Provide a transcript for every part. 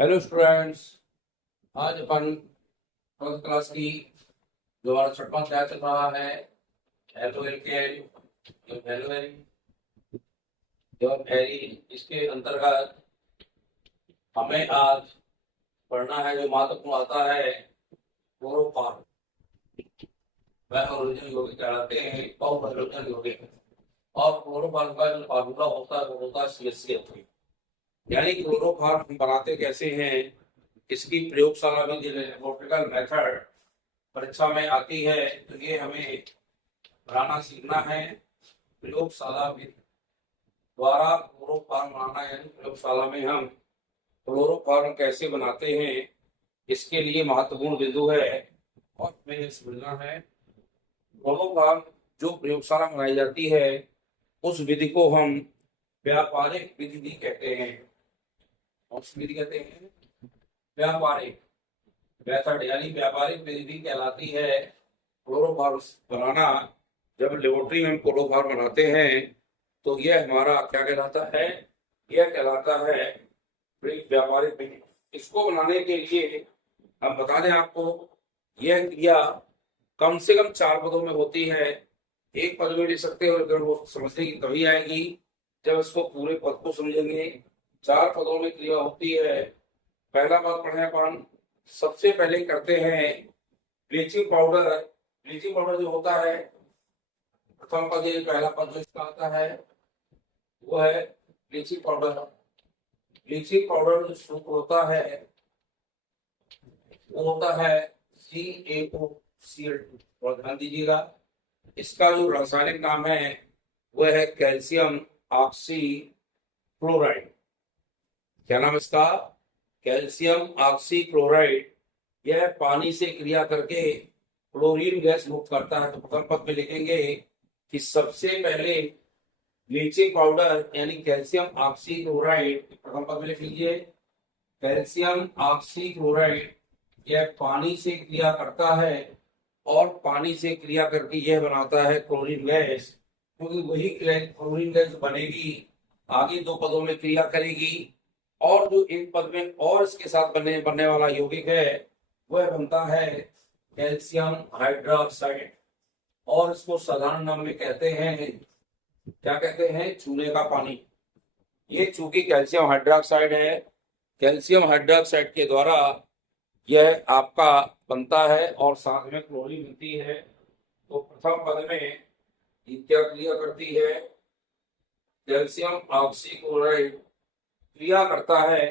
Hello students. आज अपन 12th class की जो हमारा छठवां अध्याय चल रहा है हेलो एल्केन जो वेरी इसके अंतर्गत हमें आज पढ़ना है जो महत्वपूर्ण आता है क्लोरोफॉर्म। वह ओरिजिनल यौगिक कहलाते हैं और ओरिजिनल यौगिक और क्लोरोफॉर्म का जो फार्मूला होता है वो होता है CH3। यानी क्लोरोफॉर्म हम बनाते कैसे हैं, इसकी प्रयोगशाला में लैबोरेटरी मेथड परीक्षा में आती है, तो ये हमें बनाना सीखना है। प्रयोगशाला में द्वारा क्लोरोफॉर्म बनाना, यानी प्रयोगशाला में हम क्लोरोफॉर्म कैसे बनाते हैं, इसके लिए महत्वपूर्ण बिंदु है और हमें यह समझना है। क्लोरोफॉर्म जो प्रयोगशाला में बनाई जाती है उस विधि को हम व्यापारिक विधि भी कहते हैं। उस विधि कहते हैं व्यापारिक मेथड, यानी व्यापारिक विधि कहलाती है क्लोरोफॉर्म बनाना। जब लेबोरेटरी में हम क्लोरोफॉर्म बनाते हैं तो यह हमारा क्या कहलाता है, यह कहलाता है व्यापारिक विधि। इसको बनाने के लिए हम बता दें आपको, यह क्रिया कम से कम 4 पदों में होती है। एक पद में लिख सकते हो, लेकिन वो समझने की तभी आएगी जब इसको पूरे पद को समझेंगे। 4 पदों में क्रिया होती है। पहला पद पढ़े अपन, सबसे पहले करते हैं ब्लीचिंग पाउडर। ब्लीचिंग पाउडर जो होता है, प्रथम पद पहला पद जो इसका आता है वो है ब्लीचिंग पाउडर। ब्लीचिंग पाउडर जो सूत्र होता है वो होता है CaOCl2। और ध्यान दीजिएगा, इसका जो रासायनिक नाम है वह है कैल्शियम ऑक्सी क्लोराइड। क्या नाम इसका? Calcium oxy chloride. यह पानी से क्रिया करके क्लोरीन गैस मुक्त करता है। तो प्रथम पद में लिखेंगे कि सबसे पहले ब्लीचिंग पाउडर यानी कैल्शियम ऑक्सी क्लोराइड, प्रथम पद में लिख लीजिए कैल्शियम ऑक्सी क्लोराइड, यह पानी से क्रिया करता है और पानी से क्रिया करके यह बनाता है क्लोरीन गैस। क्योंकि वही क्लोरीन गैस बनेगी, आगे 2 पदों में क्रिया करेगी और जो एक पद में और इसके साथ बनने वाला यौगिक है वह बनता है कैल्शियम हाइड्रोक्साइड। और इसको साधारण नाम में कहते हैं, क्या कहते हैं? चूने का पानी। ये चूंकि कैल्शियम हाइड्रोक्साइड है, कैल्शियम हाइड्रोक्साइड के द्वारा यह आपका बनता है और साथ में क्लोरीन मिलती है। तो प्रथम पद में ये क्या क्रिया करती है? कैल्शियम ऑक्सी क्लोराइड क्रिया करता है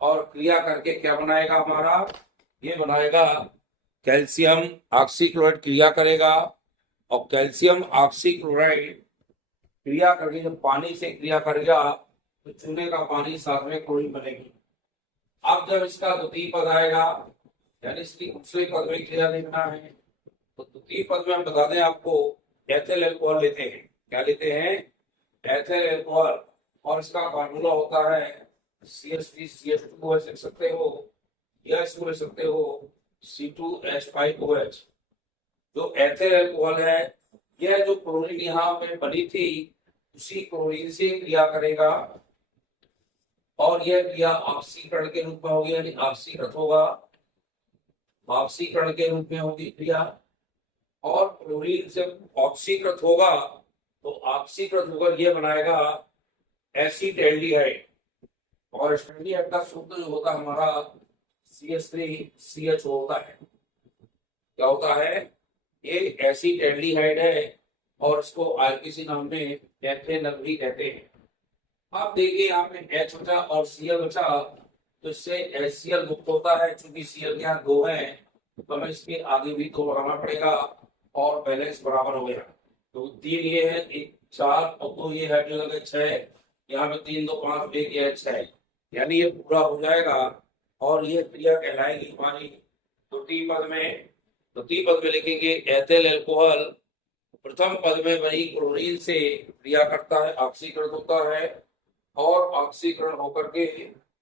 और क्रिया करके क्या बनाएगा हमारा? ये बनाएगा कैल्शियम ऑक्सी क्लोराइड क्रिया करेगा और कैल्शियम ऑक्सी क्लोराइड क्रिया करके जब पानी से क्रिया करेगा तो चूने का पानी साथ में क्लोरीन बनेगी। अब जब इसका द्वितीय पद आएगा, यानी इसकी दूसरे पद में क्रिया देखना है, तो द्वितीय पद में हम बता दें आपको एथिल अल्कोहल लेते हैं। क्या लेते हैं? Ethyl alcohol. और इसका फार्मूला होता है CH3CH2OH लिख सकते हो या इसको लिख सकते हो C2H5OH। जो एथिल अल्कोहल है, यह जो क्लोरीन यहाँ पे बनी थी उसी क्लोरीन से क्रिया करेगा और यह क्रिया ऑक्सीकरण के रूप में होगी, यानी ऑक्सीकृत होगा, ऑक्सीकरण के रूप में होगी क्रिया। और क्लोरीन से ऑक्सीकृत होगा तो ऑक्सीकृत होकर यह बनाएगा एसिटेल्डिहाइड। और एसिटेल्डिहाइड का सूत्र जो होता है हमारा CH3CH होता है। क्या होता है? ये एसिटेल्डिहाइड है और इसको आरपीसी नाम में एथेनॉल भी कहते हैं। आप देखिए यहाँ पे H बचा और Cl बचा, तो इससे HCl मुक्त होता है। चूंकि Cl यहाँ 2 है तो हमें इसके आगे भी 2 लगाना पड़ेगा और बैलेंस बराबर हो गया। तो 3 ये है, 1 4 और 2 ये है, जो लगे 6। यहाँ पे 3 2 5 1 ये 6, यानी ये पूरा हो जाएगा और ये क्रिया कहलाएगी हमारी द्वितीय पद में। द्वितीय पद में लिखेंगे एथिल अल्कोहल प्रथम पद में वही क्लोरीन से क्रिया करता है, ऑक्सीकरण होता है और ऑक्सीकरण होकर के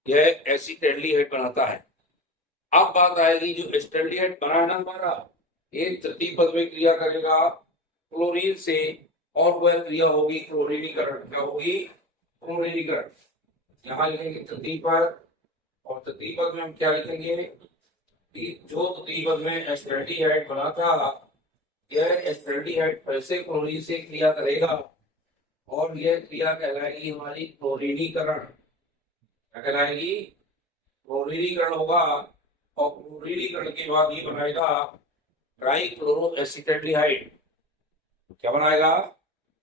यह एसिटेल्डिहाइड बनाता है। अब बात आएगी जो एसिटेल्डिहाइड बना है ना हमारा, एक तृतीय पद में क्रिया करेगा क्लोरीन से और वह क्रिया होगी क्लोरीनीकरण। क्या होगी? क्लोरीनीकरण। यहाँ लिखेंगे तृतीय पद और तृतीय पद में हम क्या लिखेंगे कि जो तृतीय पद में एस्टल्डिहाइड बना था, यह एस्टल्डिहाइड फिर से क्लोरीन से क्रिया करेगा और यह क्रिया कहलाएगी हमारी क्लोरीनीकरण। क्या कहलाएगी? क्लोरीनीकरण होगा और क्लोरीनीकरण के बाद ये बनाएगा ट्राई क्लोरो एसिटल्डिहाइड। क्या बनाएगा?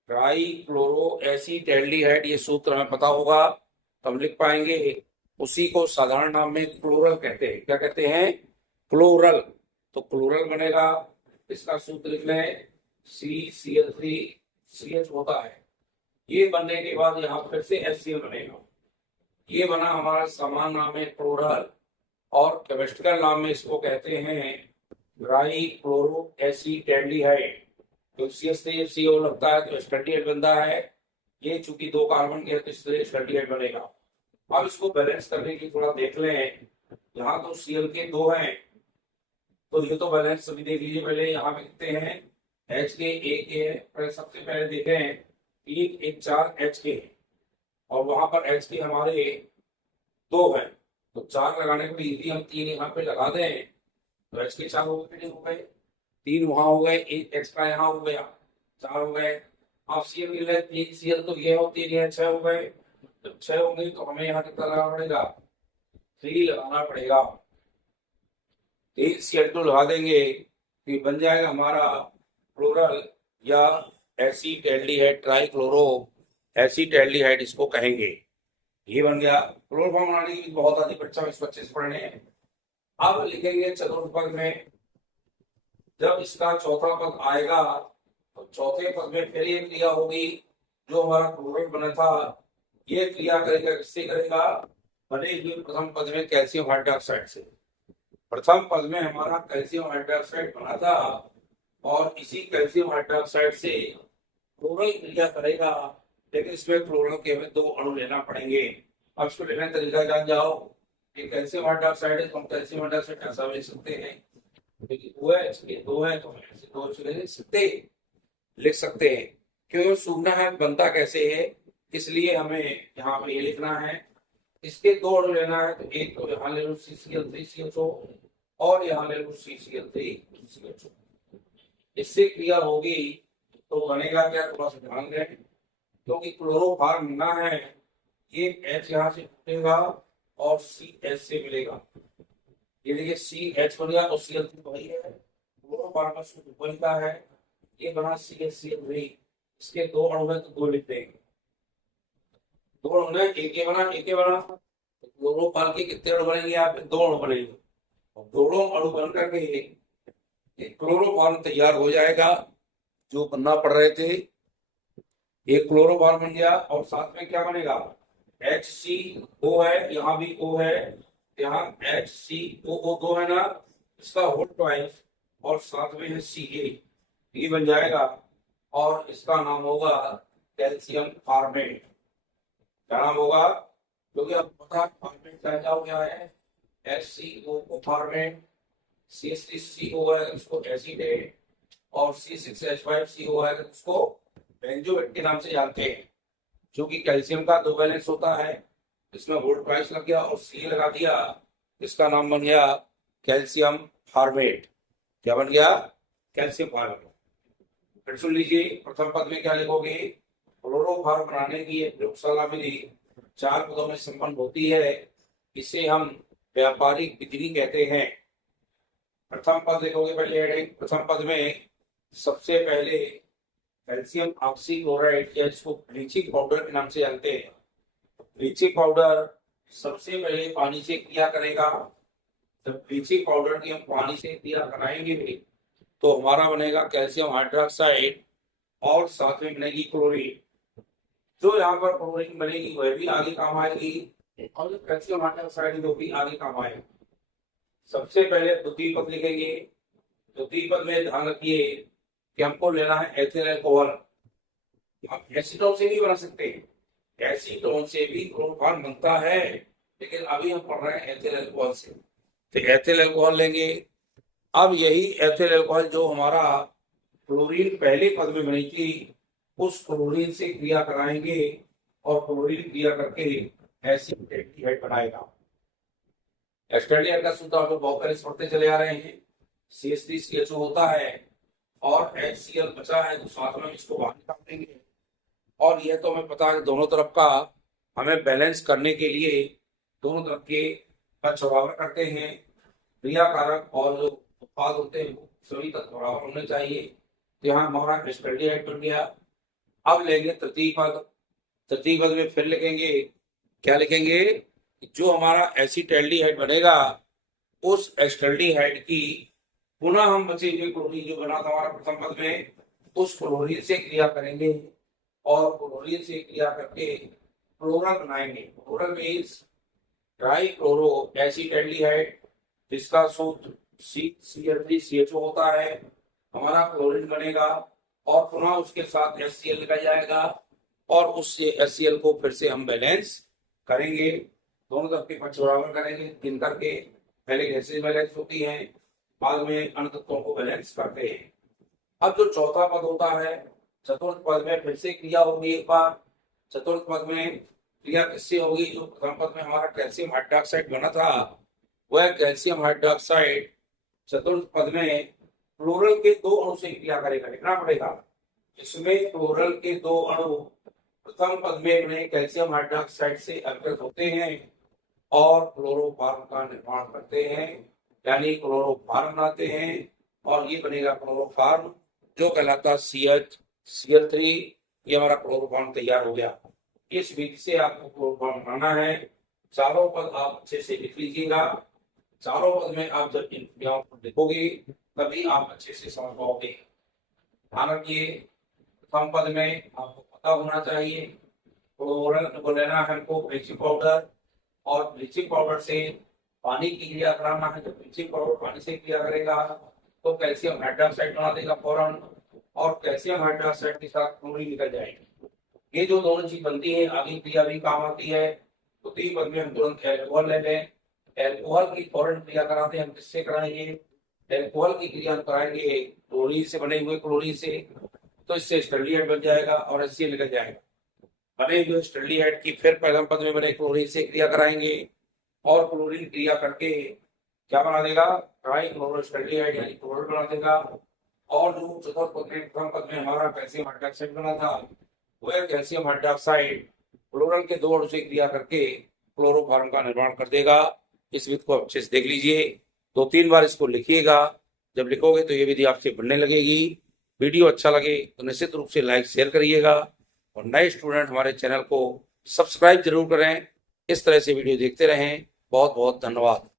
Try chloro acetaldehyde. ये सूत्र हमें पता होगा तो हम लिख पाएंगे। उसी को साधारण नाम में क्लोरल कहते हैं। क्या कहते हैं? क्लोरल। तो क्लोरल बनेगा, इसका सूत्र लिख लें CCl3CH होता है। ये बनने के बाद यहाँ फिर से HCl बनेगा। ये बना हमारा समान नाम है क्लोरल और केमिस्ट्रिकल नाम में इसको कहते हैं ट्राई क्लोरो एसिटल्डिहाइड। तो CH से CO लगता है तो एसिटल्डिहाइड बनता है। ये चूंकि 2 कार्बन के हैं तो इसलिए एसिटल्डिहाइड बनेगा। अब इसको बैलेंस करने की थोड़ा देख लें। यहाँ तो Cl के 2 हैं तो ये तो बैलेंस सभी देख लीजिए। पहले यहाँ पे कितने हैं? H के 1 है। सबसे पहले देखें 3 1 4 H के और वहां पर H के हमारे 2 हैं तो 4 लगाने के लिए यदि हम 3 यहाँ पे लगा दें तो H के 4 हो गए, 3 वहां हो गए, 1 एक्स्ट्रा यहाँ हो गया, 4 हो गए। अब Cl मिल रहे 3 Cl तो ये और 3 ये 6 हो गए। जब 6 हो गई तो हमें यहाँ कितना लगाना पड़ेगा? 3 लगाना पड़ेगा। 3 Cl2 लगा देंगे तो बन जाएगा हमारा क्लोरल या एसिटल्डिहाइड, ट्राई क्लोरो एसिटल्डिहाइड इसको कहेंगे। ये बन गया। क्लोरोफॉर्म बनाने की बहुत आदि परीक्षा में इसको अच्छे से पढ़ने हैं। अब लिखेंगे चतुर्थ पद में। जब इसका चौथा पद आएगा तो चौथे पद में फिर ये क्रिया होगी जो हमारा क्लोरल बना था। ये क्रिया करेगा, किससे करेगा? बने हुए प्रथम पद में कैल्शियम हाइड्रोक्साइड से। प्रथम पद में हमारा कैल्शियम हाइड्रोक्साइड बना था और इसी कैल्शियम हाइड्रोक्साइड से क्लोरल क्रिया करेगा, लेकिन इसमें क्लोरल के हमें 2 अणु लेना पड़ेंगे। अब इसको लेने का तरीका जान जाओ। ये कैल्शियम हाइड्रोक्साइड है तो हम कैल्शियम हाइड्रोक्साइड ऐसा लिख सकते हैं, क्योंकि 2 है, इसके 2 है तो हम ऐसे 2 लिख सकते हैं। क्यों सूखना है, बनता कैसे है, इसलिए हमें यहाँ पर ये लिखना है। इसके 2 अणु लेना है तो एक तो यहाँ ले लो CCl3CHO और यहाँ ले लो CCl3CHO। इससे क्रिया होगी तो बनेगा क्या? थोड़ा सा ध्यान दें, क्योंकि क्लोरोफॉर्म मिलना है। ये H यहाँ से टूटेगा और CH से मिलेगा। ये देखिए CH बन गया और Cl3 वही है, क्लोरोफॉर्म का सूत्र वही का है। ये बना CH3। इसके 2 अणु है तो 2 लिख देंगे। 2 अणु है, एक ये बना तो क्लोरोफॉर्म के कितने अणु बनेंगे? यहाँ पे 2 अणु बनेंगे और दोनों अणु बन करके क्लोरोफॉर्म तैयार हो जाएगा जो बनना पड़ रहे थे। एक क्लोरोफॉर्म बन गया और साथ में क्या बनेगा? HCO है, यहाँ भी O है, यहाँ HCOO2 है ना, इसका होल ट्वाइस और साथ में है Ca। ये बन जाएगा और इसका नाम होगा कैल्शियम फॉर्मेट। क्या नाम होगा? क्योंकि अब पता फॉर्मेट क्या है? HCO को फॉर्मेट, C3CO है उसको एसीटेट और C6H5CO है उसको बेंजोएट के नाम से जानते हैं। क्योंकि कैल्शियम का 2 बैलेंस होता है, इसमें वोल्ट प्राइस लग गया और C लगा दिया, इसका नाम बन गया कैल्शियम फॉर्मेट। क्या बन गया? Calcium formate. फिर सुन लीजिए, प्रथम पद में क्या लिखोगे? क्लोरोफॉर्म बनाने की प्रयोगशाला विधि 4 पदों में संपन्न होती है। इसे हम व्यापारिक विधि कहते हैं। प्रथम पद लिखोगे पहले हेडिंग। प्रथम पद में सबसे पहले कैल्शियम ऑक्सीक्लोराइड या इसको ब्लीचिंग पाउडर के नाम से जानते हैं। ब्लीचिंग पाउडर सबसे पहले पानी से क्रिया करेगा। जब ब्लीचिंग पाउडर की हम पानी से क्रिया कराएंगे तो हमारा बनेगा कैल्शियम हाइड्रोक्साइड और साथ में बनेगी क्लोरीन। जो यहाँ पर क्लोरीन बनेगी वह भी आगे काम आएगी और जो कैल्शियम हाइड्रोक्साइड वो भी आगे काम आएगा। सबसे पहले द्वितीय पद लिखेंगे। द्वितीय पद में ध्यान रखिए कि हमको लेना है एथिल अल्कोहल। हम एसीटोन से भी बना सकते हैं, एसीटोन से भी क्लोरोफॉर्म बनता है, लेकिन अभी हम पढ़ रहे हैं एथिल अल्कोहल से। तो एथिल अल्कोहल लेंगे। अब यही एथिल अल्कोहल जो हमारा क्लोरीन पहले पद में बनी थी, उस क्लोरीन से क्रिया कराएंगे और क्लोरीन क्रिया करके एसिड एल्डिहाइड बनाएगा। एस्टेल्डिहाइड का सूत्र आप लोग बहुत पहले से पढ़ते चले आ रहे हैं। CH3CHO होता है और HCl बचा है तो साथ में इसको बाहर निकाल देंगे। और यह तो हमें पता है दोनों तरफ का हमें बैलेंस करने के लिए दोनों तरफ के पक्ष बराबर करते हैं। क्रिया कारक और जो उत्पाद होते हैं वो सभी तत्व बराबर होने चाहिए। तो यहाँ हमारा एस्टेल्डिहाइड बन गया। अब लेंगे तृतीय पद। तृतीय पद में फिर लिखेंगे, क्या लिखेंगे, जो हमारा एसिटाल्डिहाइड बनेगा उस एस्टेल्डिहाइड की पुनः हम बचे हुए क्लोरीन जो बना था हमारा प्रथम पद में उस क्लोरीन से क्रिया करेंगे और क्लोरीन से क्रिया करके क्लोरल बनाएंगे। Chloral means try chloro acetaldehyde, जिसका सूत्र CH3CHO होता है। हमारा क्लोरीन बनेगा और पुनः उसके साथ HCl निकल जाएगा और उससे HCl को फिर से हम बैलेंस करेंगे। दोनों तरफ के पक्ष बराबर करेंगे, तीन करके पहले गैसेज बैलेंस होती हैं, बाद में अन्य तत्वों को बैलेंस करते हैं। अब जो चौथा पद होता है, चतुर्थ पद में फिर से क्रिया होगी एक बार। चतुर्थ पद में क्रिया किससे होगी? जो प्रथम पद में हमारा कैल्शियम हाइड्रोक्साइड बना था वह कैल्शियम हाइड्रोक्साइड चतुर्थ पद में क्लोरल के दो अणु से क्रिया करेगा। लिखना पड़ेगा, इसमें क्लोरल के दो अणु प्रथम पद में बने कैल्शियम हाइड्रोक्साइड से अवगत होते हैं और क्लोरोफॉर्म का निर्माण करते हैं, यानी क्लोरोफॉर्म बनाते हैं और ये बनेगा क्लोरोफॉर्म जो कहलाता CH3। ये हमारा क्लोरोफॉर्म तैयार हो गया। इस विधि से आपको क्लोरोफॉर्म बनाना है। चारों पद आप अच्छे से लिख लीजिएगा। चारों पद में आप जब इन क्रियाओं को लिखोगे तभी आप अच्छे से समझ पाओगे। ध्यान रखिए, प्रथम पद में आपको पता होना चाहिए क्लोरल को लेना है हमको ब्लीचिंग पाउडर और ब्लीचिंग पाउडर से पानी की क्रिया कराना है। जब ब्लीचिंग पाउडर पानी से क्रिया करेगा तो कैल्शियम हाइड्रोक्साइड बना देगा फौरन और कैल्शियम हाइड्रोक्साइड के साथ क्लोरीन निकल जाएगी। ये जो दोनों चीज बनती है आगे क्रिया भी काम आती है। तो तीन पद में हम तुरंत एल्कोहल ले लें। एल्कोहल की फौरन क्रिया कराते हैं हम किससे कराएंगे? एल्कोहल की क्रिया कराएंगे क्लोरीन से, बने हुए क्लोरीन से। तो इससे एस्टेल्डिहाइड बन जाएगा और HCl निकल जाएगा। बने हुए एस्टेल्डिहाइड की फिर प्रथम पद में बने क्लोरीन से क्रिया कराएंगे और क्लोरीन क्रिया करके क्या बना देगा? ट्राई क्लोरोएस्टेल्डिहाइड यानी क्लोरल बना देगा। और जो चतुर्थ पद में प्रथम पद में हमारा कैल्शियम हाइड्रोक्साइड बना था वह कैल्शियम हाइड्रोक्साइड क्लोरल के दो अणु से क्रिया करके क्लोरोफॉर्म का निर्माण कर देगा। इस विधि को अच्छे से देख लीजिए, 2-3 बार इसको लिखिएगा। जब लिखोगे तो ये विधि आपसे बनने लगेगी। वीडियो अच्छा लगे तो निश्चित रूप से लाइक शेयर करिएगा और नए स्टूडेंट हमारे चैनल को सब्सक्राइब जरूर करें। इस तरह से वीडियो देखते रहें। बहुत बहुत धन्यवाद।